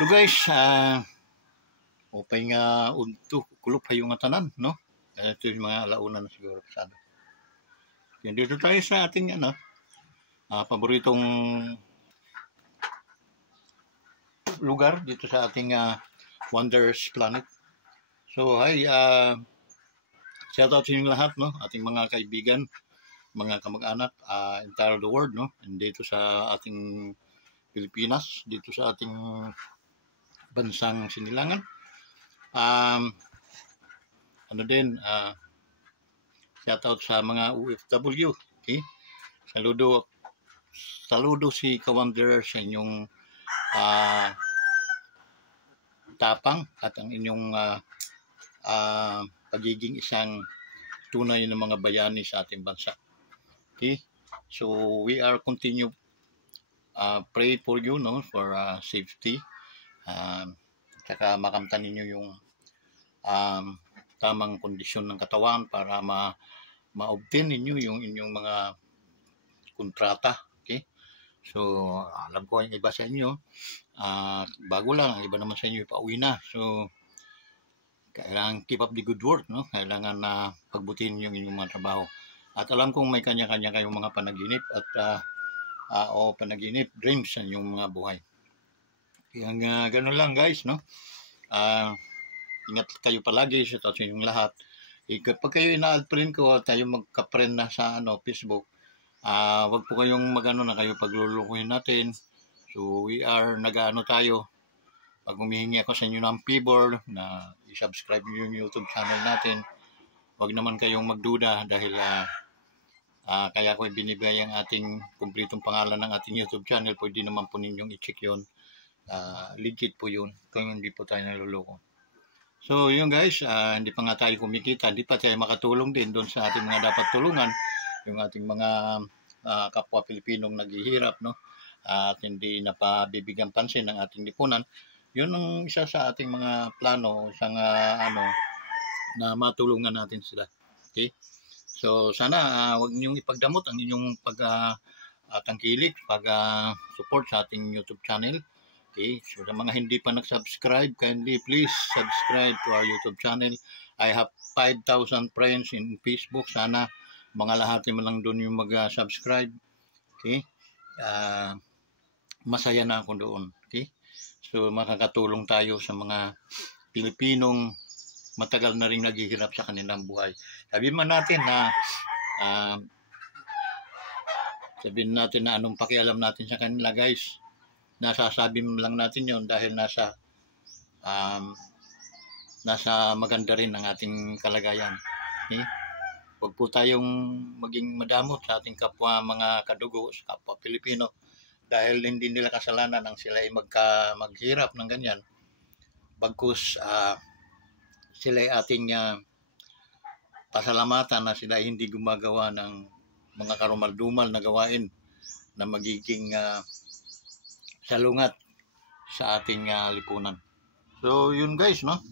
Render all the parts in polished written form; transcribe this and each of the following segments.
So guys, upay nga unto kulop hayo nga tanan, no? Ito yung mga alauna na siguro pasado. Yan, dito tayo sa ating paboritong lugar dito sa ating Wonders Planet. So hi, shout out sa inyong lahat, no? Ating mga kaibigan, mga kamag-anak, entire the world, no? And dito sa ating Pilipinas, dito sa ating bansang sinilangan. Shout out sa mga OFW, okay? Saludo si Kawander sa inyong tapang at ang inyong pagiging isang tunay na mga bayani sa ating bansa. Okay? So we are continue pray for you, no, for safety. Saka makamtan ninyo yung tamang kondisyon ng katawan para ma-obtain ninyo yung inyong mga kontrata. Okay? So alam ko yung iba sa inyo bago lang, ang iba naman sa inyo pauwi na. So kailangan keep up the good work, no? Kailangan na pagbutihin yung inyong mga trabaho. At alam kong may kanya-kanya kayong mga panaginip at panaginip, dreams sa inyong mga buhay. Kaya gano'n lang guys, no? Ingat kayo palagi sa inyong lahat. Kapag kayo ina-add friend ko, tayo magka-friend na sa Facebook, wag po kayong magano na kayo paglulukuhin natin. So we are nag-ano tayo. Pag humihingi ako sa inyo ng favor na i-subscribe niyo yung YouTube channel natin, wag naman kayong magduda dahil kaya ko ibinibigay ang ating kumpletong pangalan ng ating YouTube channel. Pwede naman po ninyong i-check yun. Legit po yun kung hindi po tayo naluloko. So yun guys, hindi pa nga tayo kumikita, hindi pa tayo makatulong din doon sa ating mga dapat tulungan, yung ating mga kapwa Pilipinong naghihirap, no? At hindi napabibigyan pansin ng ating lipunan. Yun ang isa sa ating mga plano, isang na matulungan natin sila. Okay? So sana wag niyong ipagdamot ang inyong pagtangkilik, pag-support sa ating YouTube channel. Okay? So sa mga hindi pa nag-subscribe, kindly please subscribe to our YouTube channel. I have 5,000 friends in Facebook. Sana mga lahat mo lang doon yung mag-subscribe. Okay? Masaya na ako doon. Okay? So makakatulong tayo sa mga Pilipinong matagal na rin naghihirap sa kanilang buhay. Sabihin natin na anong pakialam natin sa kanila guys. Nasasabi lang natin yon dahil nasa maganda rin ang ating kalagayan. Okay? Huwag po tayong maging madamot sa ating kapwa mga kadugo, sa kapwa Pilipino dahil hindi nila kasalanan ang sila ay maghirap ng ganyan. Bagkus sila ay ating pasalamatan na sila ay hindi gumagawa ng mga karumal-dumal na gawain na magiging salungat sa ating lipunan. So yun guys, no?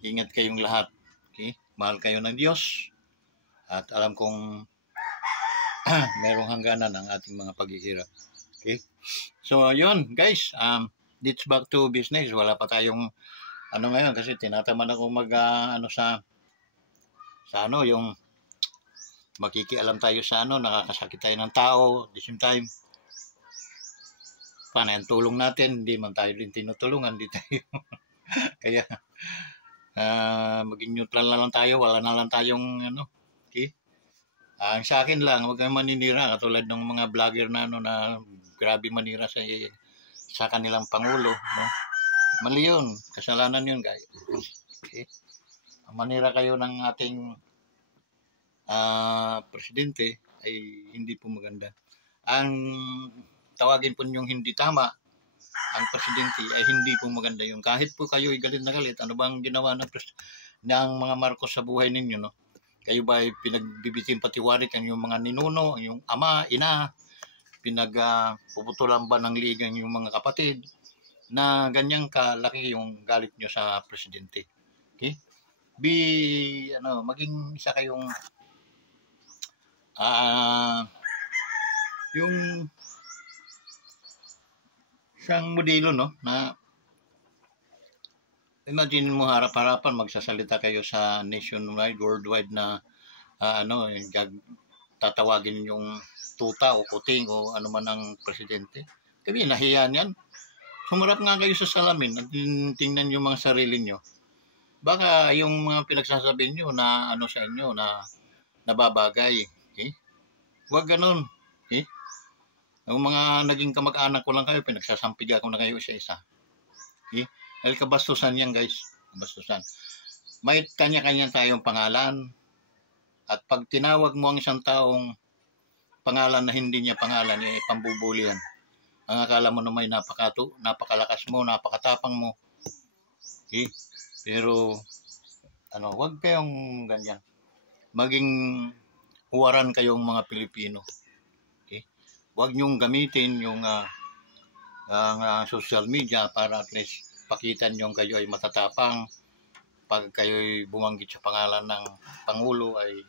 Ingat kayong lahat. Okay? Mahal kayo ng Diyos at alam kong merong hangganan ang ating mga paghihirap. Okay? So yun guys, it's back to business. Wala pa tayong ngayon kasi tinatamad ako yung makikialam tayo sa nakakasakit tayo ng tao at the same time paano ang tulong natin, hindi man tayo din tinutulungan, hindi tayo kaya maging neutral na lang tayo, wala na lang tayong okay? Ang sa akin lang, huwag kayong maninira katulad ng mga vlogger na na grabe manira sa kanilang pangulo, no? Mali yun, kasalanan yun guys. Okay? Manira kayo ng ating presidente ay hindi po maganda. Ang tawagin po yung hindi tama ang presidente ay hindi po maganda yun. Kahit po kayo ay galit na galit, ano bang ginawa ng mga Marcos sa buhay ninyo, no? Kayo ba ay pinagbibitin patiwarik ang yung mga ninuno, ang yung ama, ina, pinagpuputulan ba ng ligang yung mga kapatid na ganyang kalaki yung galit nyo sa presidente. Okay? Maging isa kayong yung isang modelo, no, na imagine mo harap-harapan magsasalita kayo sa nationwide, worldwide na tatawagin yung tuta o kuting o ano man ang presidente. Kami nahiya niyan. Sumarap nga kayo sa salamin at tingnan yung mga sarili nyo. Baka yung mga pinagsasabi nyo na ano sa inyo na nababagay. Okay? Huwag ganun. Okay? Ang mga naging kamag-anak ko lang kayo, pinagsasampiga ko na kayo isa-isa. Okay? Dahil kabastusan yan, guys. Kabastusan. May kanya-kanya tayong pangalan. At pag tinawag mo ang isang taong pangalan na hindi niya pangalan, pambubuli yan. Ang akala mo na may napakalakas mo, napakatapang mo. Okay? Pero, huwag kayong ganyan. Maging huwaran kayong mga Pilipino. Okay? Huwag niyong gamitin yung social media para at least pakita niyong kayo ay matatapang. Pag kayo'y bumanggit sa pangalan ng Pangulo ay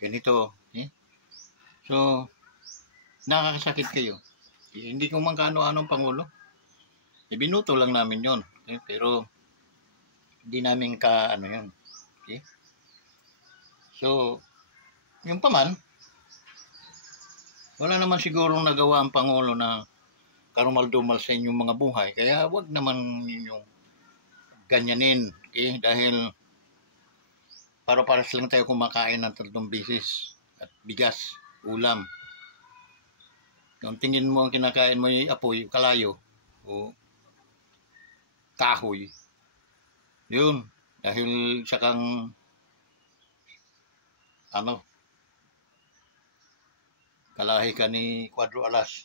ganito. Okay? So, nakakasakit kayo. Hindi ko man kaano-anong Pangulo. Binuto lang namin yon. Okay? Pero, hindi namin yun. Okay? So, yung paman, wala naman sigurong nagawa ang Pangulo na karumal-dumal sa inyong mga buhay. Kaya wag naman yung ganyanin. Okay? Dahil para-paras lang tayo kumakain ng 3 bisis at bigas, ulam. Kung tingin mo ang kinakain mo yung apoy, kalayo, o kahoy, yun. Dahil siya kang kalahi ka ni Cuadro Alas.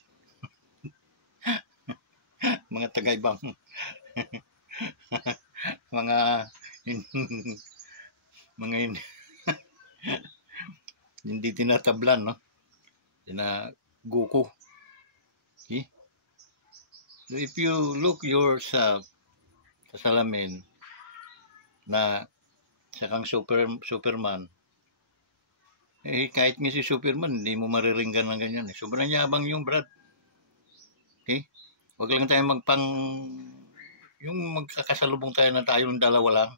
Mga tagaybang. mga hindi tinatablan, no? Tinaguko. Okay? So if you look yourself sa salamin na siya kang Superman, kahit nga si Superman, hindi mo mariringgan ng ganyan. Sobrang yabang yung Brad. Okay? Huwag lang tayo yung magkakasalubong tayo na tayong dalawa lang.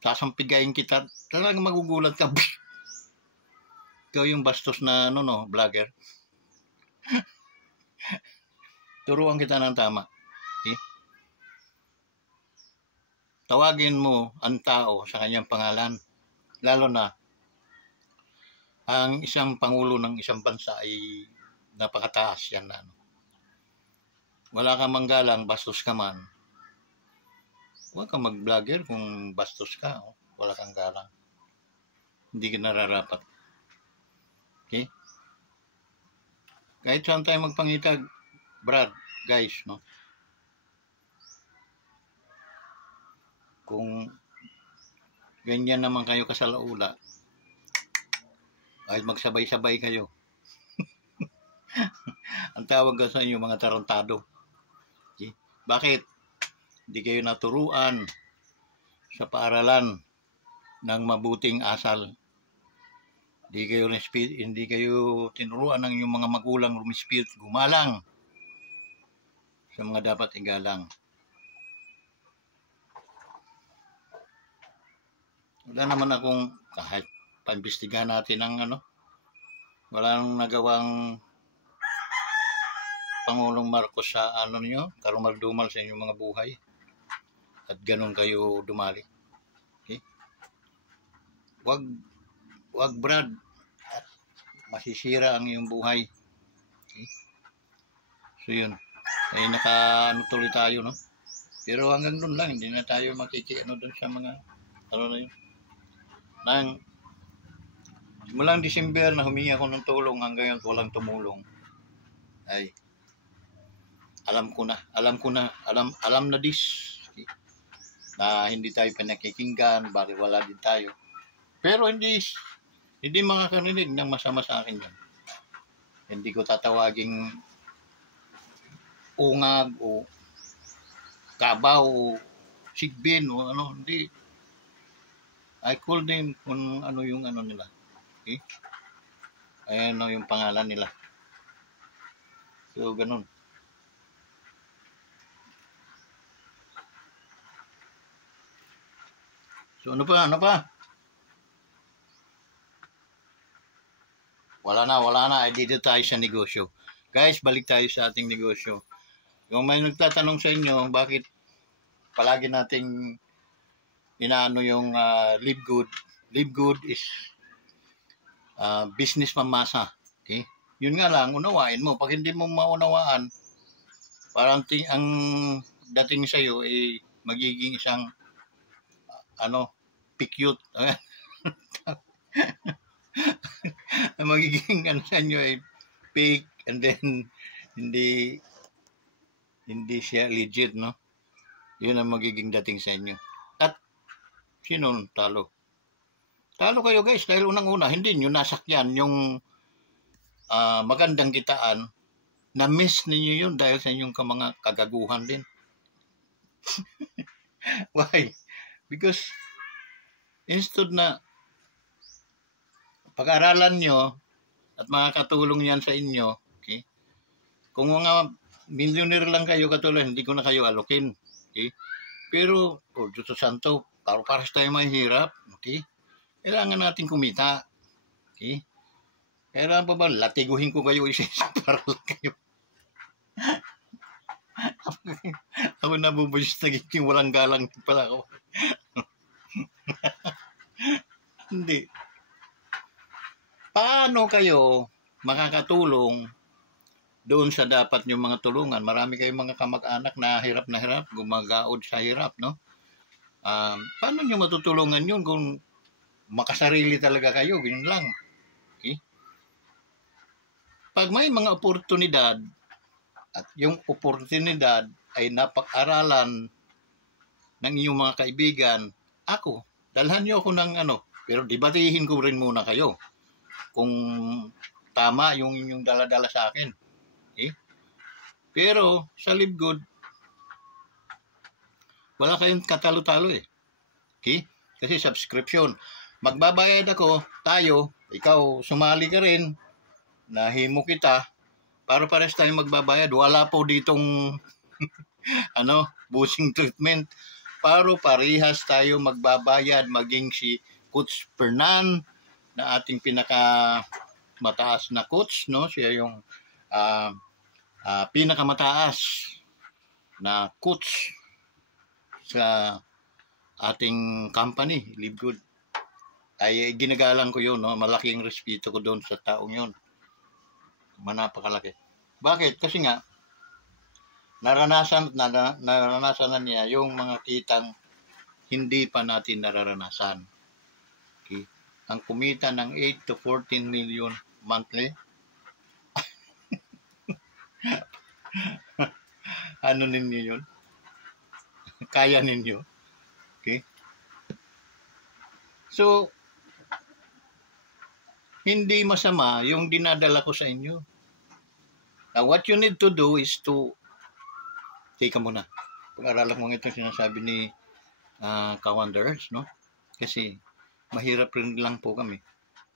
Sasampigayin kita, talagang magugulat ka. Ikaw yung bastos na vlogger. Turuan kita ng tama. Okay? Tawagin mo ang tao sa kanyang pangalan. Lalo na ang isang pangulo ng isang bansa ay napakataas yan na. Wala kang manggalang, bastos ka man. Huwag kang mag-vlogger kung bastos ka. Wala kang galang. Hindi ka nararapat. Okay? Kahit saan tayo magpangitag, Brad, guys, no? Kung ganyan naman kayo kasalaula, kahit magsabay-sabay kayo. Ang tawag ka sa inyo, mga tarantado. Okay? Bakit? Hindi kayo naturuan sa paaralan ng mabuting asal. Hindi kayo tinuruan ng inyong mga magulang rumispirit, gumalang sa mga dapat igalang. Wala naman akong, kahit paimbestigahan natin ng wala nang nagawang Pangulong Marcos sa karumal-dumal sa inyong mga buhay. At ganun kayo dumali. Okay? Wag Brad, at masisira ang iyong buhay. Okay? So yun. Tuloy tayo, no? Pero hanggang doon lang, hindi na tayo doon sa mga na yun. Mulang December na humingi ako ng tulong hanggang ngayon walang tumulong. Ay, alam na this. Okay? Na hindi tayo pinakikinggan, baliwala din tayo. Pero hindi makakarinig ng masama sa akin yan. Hindi ko tatawaging ungag o kabaw o sigbin o hindi. I call them kung yung nila. Okay? Ayan yung pangalan nila. So, ganun. So ano pa, ano pa? Wala na. Ay, dito tayo sa negosyo. Guys, balik tayo sa ating negosyo. Kung may nagtatanong sa inyo, bakit palagi nating inaano yung live good. Live good is business mamasa. Okay? Yun nga lang, unawain mo. Pag hindi mo maunawaan, parang ang dating sa'yo ay magiging isang pikyut. Magiging sa inyo ay fake and then hindi siya legit, no? Yun ang magiging dating sa inyo. At sino talo? Talo kayo guys dahil unang-una hindi nyo nasakyan yung magandang kitaan. Na-miss ninyo yun dahil sa inyong mga kagaguhan din. Why? Because instead na pag-aralan nyo at makakatulong yan sa inyo, okay? Kung mga millionaire lang kayo katulad, hindi ko na kayo alokin. Okay? Pero, Diyos Santo, para tayo mahirap, okay? Kailangan natin kumita. Okay? Kailangan pa ba latiguhin ko kayo isa-isa para lang kayo? Ako nabubusis nagiging walang galang pala ako. Hindi. Paano kayo makakatulong doon sa dapat nyo mga tulungan? Marami kayong mga kamag-anak na hirap, gumagaod sa hirap, no? Paano nyo matutulungan yun kung makasarili talaga kayo? Yun lang. Okay? Pag may mga oportunidad at yung oportunidad ay napag-aralan ng inyong mga kaibigan, dalhan nyo ako ng pero debatihin ko rin muna kayo kung tama yung inyong dala-dala sa akin. Okay? Pero sa Live Good, wala kayong katalo-talo eh. Okay? Kasi subscription. Magbabayad ako, ikaw sumali ka rin, nahimo kita, para pares tayong magbabayad. Wala po ditong busing treatment. Para parehas tayo magbabayad, maging si Coach Fernan na ating pinakamataas na coach, no? Siya yung pinakamataas na coach sa ating company, Live Good. Ay ginagalang ko yun, no? Malaking respeto ko doon sa taong yun. Manapakalaki. Bakit? Kasi nga, naranasan na niya yung mga kitang hindi pa natin nararanasan. Okay? Ang kumita ng 8 to 14 million monthly. Ano ninyo yun? Kaya ninyo? Okay? So, hindi masama yung dinadala ko sa inyo. Now, what you need to do is to teka muna. Pag-aralan mo itong sinasabi ni Kawanders, no? Kasi mahirap rin lang po kami.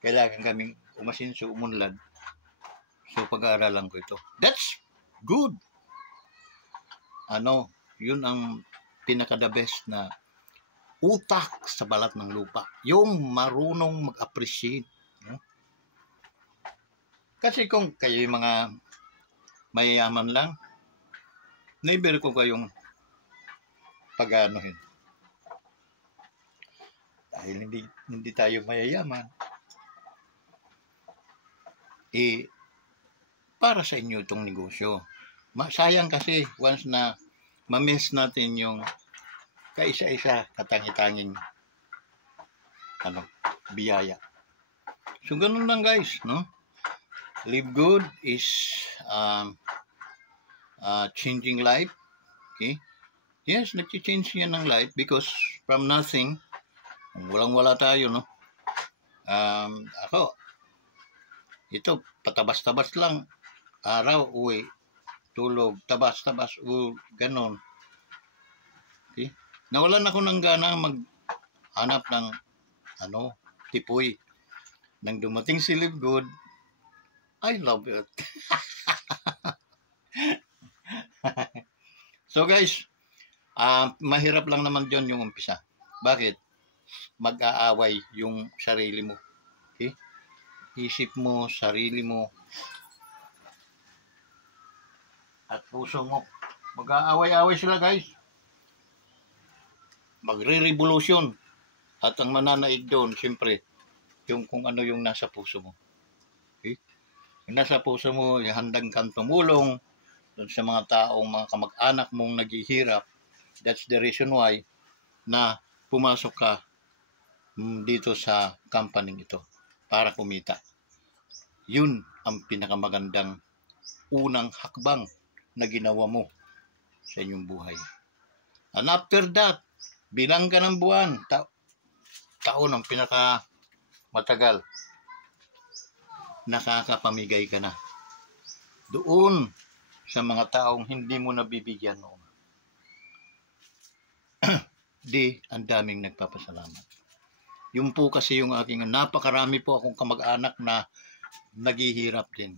Kailangan kaming umasinso, umunlad. So, pag-aaralan ko ito. That's good. Yun ang pinaka-the best na utak sa balat ng lupa. Yung marunong mag-appreciate. No? Kasi kung kayo yung mga mayayaman lang, never ko kayong pag-anohin. Dahil hindi tayo mayayaman. Para sa inyo itong negosyo. Sayang kasi once na ma-miss natin yung kaisa-isa katangi-tanging biyaya. So ganun lang guys, no? Live Good is changing life. Okay? Yes, nag-change yan ng life because from nothing, walang-wala tayo, no? Ako, ito, patabas-tabas lang. Araw, uwi, tulog, tabas-tabas, ganon. Okay? Nawalan ako ng gana maghanap ng, tipoy. Nang dumating si Live Good, I love it. So guys, mahirap lang naman dyan yung umpisa. Bakit? mag-aaway yung sarili mo. Okay? Isip mo, sarili mo, at puso mo. Mag-aaway-aaway sila, guys. Magre-revolution. At ang mananaig doon, siyempre, yung kung ano yung nasa puso mo. Okay? Yung nasa puso mo, handang kang tumulong doon sa mga taong, mga kamag-anak mong naghihirap. That's the reason why na pumasok ka dito sa company ito para kumita. Yun ang pinakamagandang unang hakbang na ginawa mo sa inyong buhay. And after that, bilang ka ng buwan, taon ang pinakamatagal, nakakapamigay ka na doon sa mga taong hindi mo nabibigyan noon. Di, ang daming nagpapasalamat. Yung po kasi yung aking, napakarami po akong kamag-anak na naghihirap din.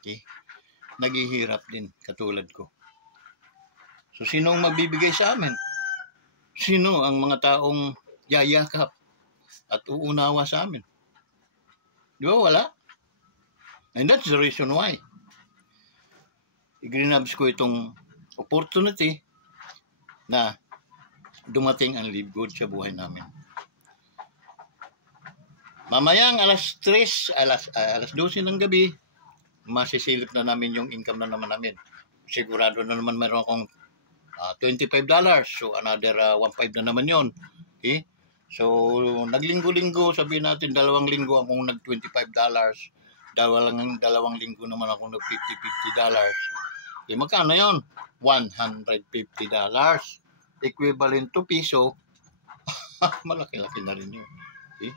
Okay? Naghihirap din, katulad ko. So, sino ang magbibigay sa amin? Sino ang mga taong yayakap at uunawa sa amin? Di ba? Wala. And that's the reason why. I-greenubs ko itong opportunity na dumating ang Live Good sa buhay namin. Mamayang alas 12 ng gabi, masisilip na namin yung income na naman namin. Sigurado na naman meron akong $25. So, another 1.5 na naman yon. Okay? So, naglinggo-linggo, sabihin natin 2 linggo akong nag-$25. Dalawang linggo naman ako nag-$50. Okay, magkano yon? $150. Equivalent to piso. Malaki-laki na rin yun. Okay?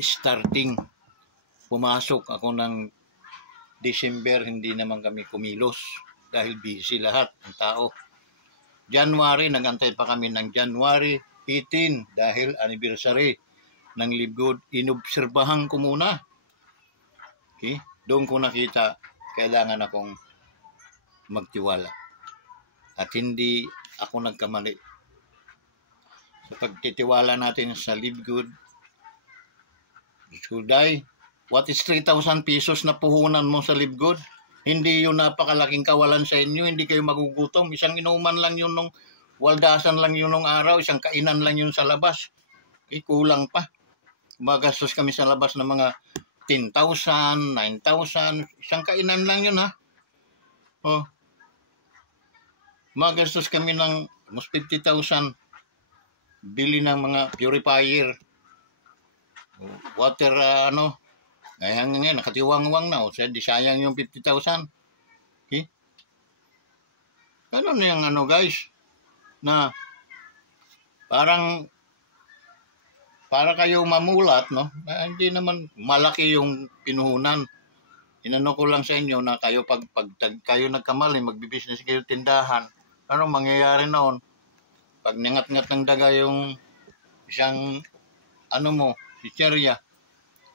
Starting, pumasok ako ng December, hindi naman kami kumilos dahil busy lahat ng tao. January, nagantay pa kami ng January 18 dahil anniversary ng Live Good. Inobserbahan ko muna. Okay? Doon ko nakita, kailangan akong magtiwala. At hindi ako nagkamali. Sa pagtitiwala natin sa Live Good, Suday, what is 3,000 pesos na puhunan mo sa Live Good? Hindi yun napakalaking kawalan sa inyo, hindi kayo magugutom. Isang inuman lang yun nung waldasan lang yun nung araw, isang kainan lang yun sa labas. Kulang pa. Magastos kami sa labas ng mga 10,000, 9,000, isang kainan lang yun ha. Oh. Magastos kami ng almost 50,000 bili ng mga purifier. Water, ngayon, nakatiwang-wang na. Di sayang yung 50,000. Okay? Ganun yung guys, na para kayo mamulat, no? Hindi naman malaki yung pinuhunan. Inano ko lang sa inyo na kayo pag kayo nagkamali, magbibusiness kayo tindahan, ano mangyayari noon? Pag ningat-ngat ng daga yung isang chicherya,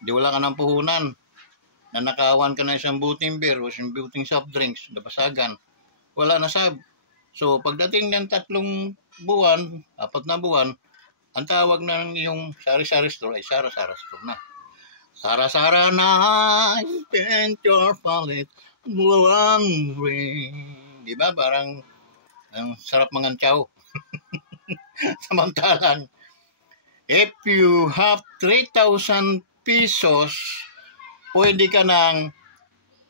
di wala ka ng puhunan, nanakawan ka na isang buting beer o isang buting soft drinks, nabasagan, wala na sab. So, pagdating ng 3 buwan, 4 na buwan, ang tawag na yung sari-sari store ay Sara-Sara store na. Sara-Sara na, spent your palette, blowing ring. Diba? Parang, ang sarap mangantsaw. Samantalang, if you have 3,000 pesos, pwede ka nang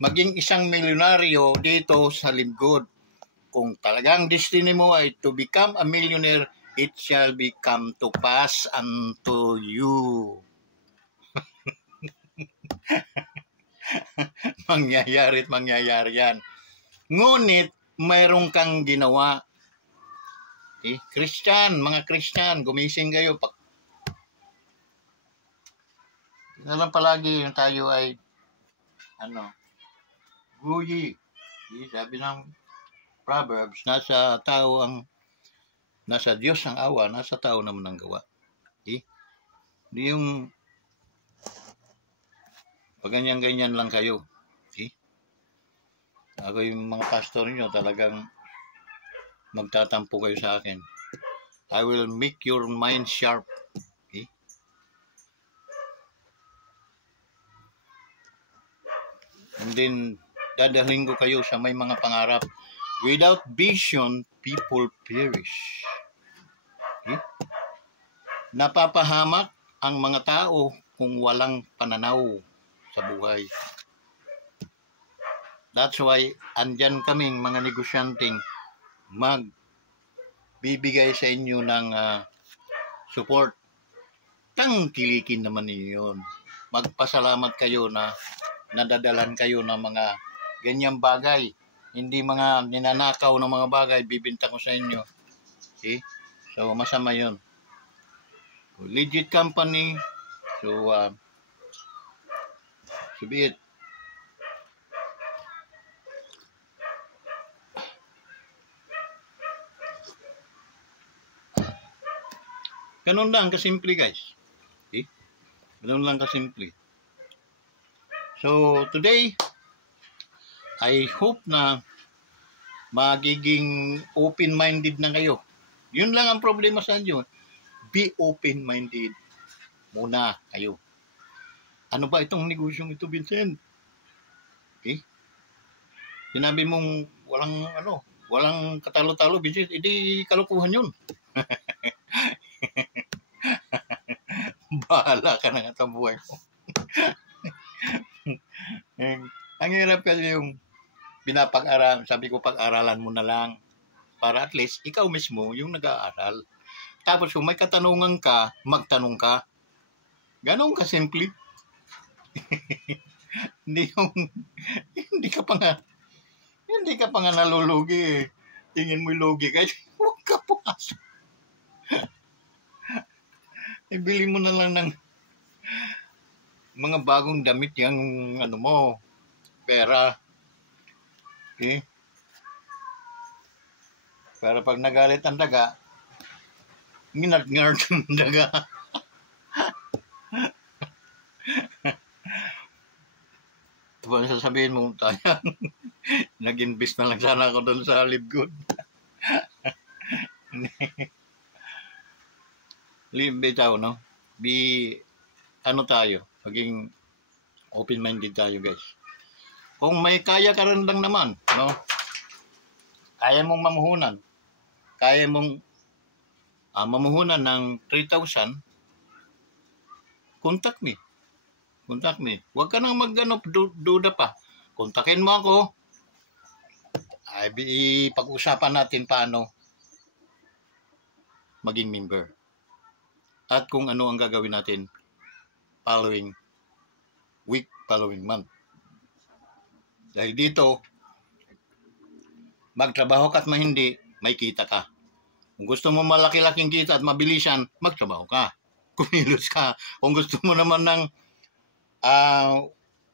maging isang milyonaryo dito sa Live Good. Kung talagang destiny mo ay to become a millionaire, it shall become to pass unto you. Mangyayari yan. Ngunit, mayroong kang ginawa. Mga Christian, gumising kayo. Alam palagi yung tayo ay guyi. Sabi ng Proverbs, nasa Diyos ang awa, nasa tao naman ang gawa. Hindi yung pag ganyan-ganyan lang kayo. Ako yung mga pastor nyo, talagang magtatampo kayo sa akin. I will make your mind sharp. Okay? And then, dadalhin ko kayo sa may mga pangarap. Without vision, people perish. Okay? Napapahamak ang mga tao kung walang pananaw sa buhay. That's why, andyan kaming mga negosyanteng magbibigay sa inyo ng support. Tangkilikin naman ninyo yun. Magpasalamat kayo na nadadalan kayo ng mga ganyang bagay. Hindi mga ninanakaw ng mga bagay, bibinta ko sa inyo. See? So, masama yun. Legit company. So, so be it. Ganun lang kasimple, guys. Okay? Ganun lang kasimple. So, today, I hope na magiging open-minded na kayo. Yun lang ang problema sa inyo. Be open-minded muna kayo. Ano ba itong negosyong ito, Vincent? Okay? Sinabi mong walang katalo-talo, Vincent, edi kalukuhan yun. Bahala ka na nga sa buhay mo. Ang hirap kasi yung pinapag-aral, sabi ko pag-aralan mo na lang para at least ikaw mismo yung nag-aaral. Tapos kung may katanungan ka, magtanong ka. Ganon ka simple. hindi ka pa nga nalulugi eh. Tingin mo lugi guys, huwag ka pumasok. Ibili mo na lang ng mga bagong damit yung pera. Okay? Pero pag nagalit ang daga, nginart-ngart ang daga. Diba sasabihin mo, tayo, nag-invest na lang sana ako doon sa Live Good. Bitaw, no? Tayo, maging open-minded tayo, guys. Kung may kaya ka rin lang naman, no? Kaya mong mamuhunan. Kaya mong mamuhunan ng 3,000, contact me. Huwag ka nang duda pa. Kontakin mo ako. Pag-usapan natin paano maging member. At kung ano ang gagawin natin following week, following month. Dahil dito, magtrabaho ka at hindi, may kita ka. Kung gusto mo malaki-laking kita at mabilisan, magtrabaho ka. Kumilos ka. Kung gusto mo naman ng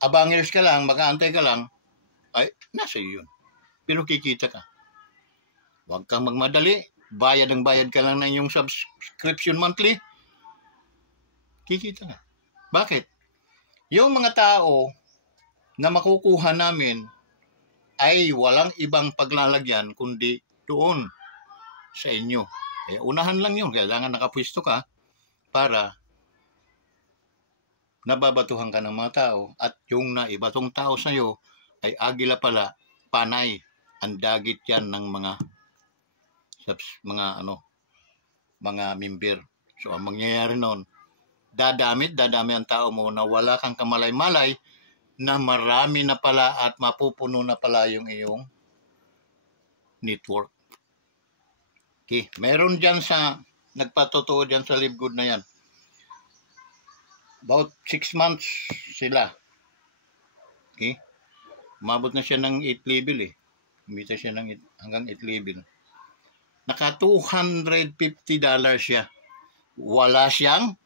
abangers ka lang, makaantay ka lang, ay, nasa iyo yun. Pero kikita ka. Huwag kang magmadali. Bayad ka lang ng iyong subscription monthly. Kikita ka. Bakit? Yung mga tao na makukuha namin ay walang ibang paglalagyan kundi doon sa inyo. Kaya unahan lang yun. Kailangan nakapwisto ka para nababatuhan ka ng mga tao at yung naibatong tao sa iyo ay agila pala, panay. Ang dagit yan ng mga member. So ang mangyayari noon, dadami ang tao mo na wala kang kamalay-malay na marami na pala at mapupuno na pala yung iyong network. Okay, meron dyan nagpatotoo dyan sa Live Good na yan. About 6 months sila. Okay, umabot na siya ng 8 level eh. Kumita siya hanggang 8 level. Naka $250 siya. Wala siyang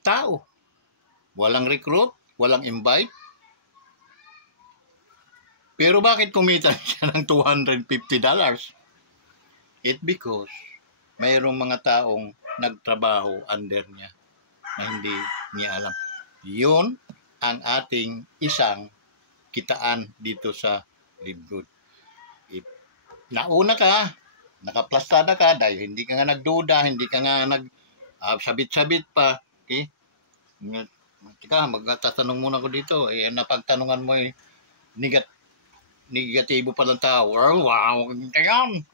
tao. Walang recruit, walang invite. Pero bakit kumita siya ng $250? It because mayroong mga taong nagtrabaho under niya na hindi niya alam. Yun ang ating isang kitaan dito sa live good. If nauna ka, nakaplastada ka dahil hindi ka nga nagduda, hindi ka nga sabit-sabit pa, okay? Tika, magtatanong muna ko dito. Napagtanungan mo negatibo pa lang tao. Wow, ganyan.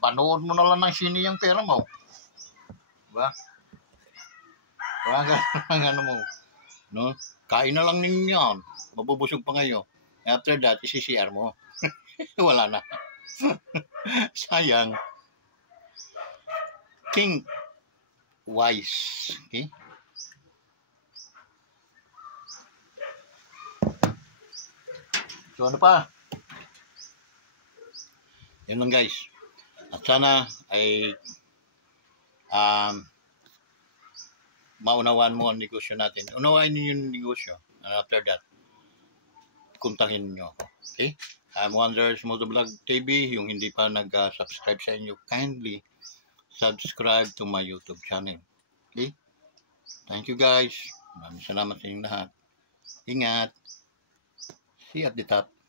Panood mo na lang ng sini yung pera mo. Diba? Ano mo. No? Kain na lang ninyo yan. Mabubusog pa ngayon. After that, isi-CR mo. Wala na. Sayang. King wise. Okay? So ano pa? Yan lang guys. At sana ay maunawaan mo ang negosyo natin. Unawain niyo yung negosyo. And after that, kuntahin niyo ako. Okay? I'm Wonders Motovlog TV. Yung hindi pa nag-subscribe sa inyo, kindly subscribe to my YouTube channel. Okay? Thank you guys. Maraming salamat sa inyong lahat. Ingat. See you at the top.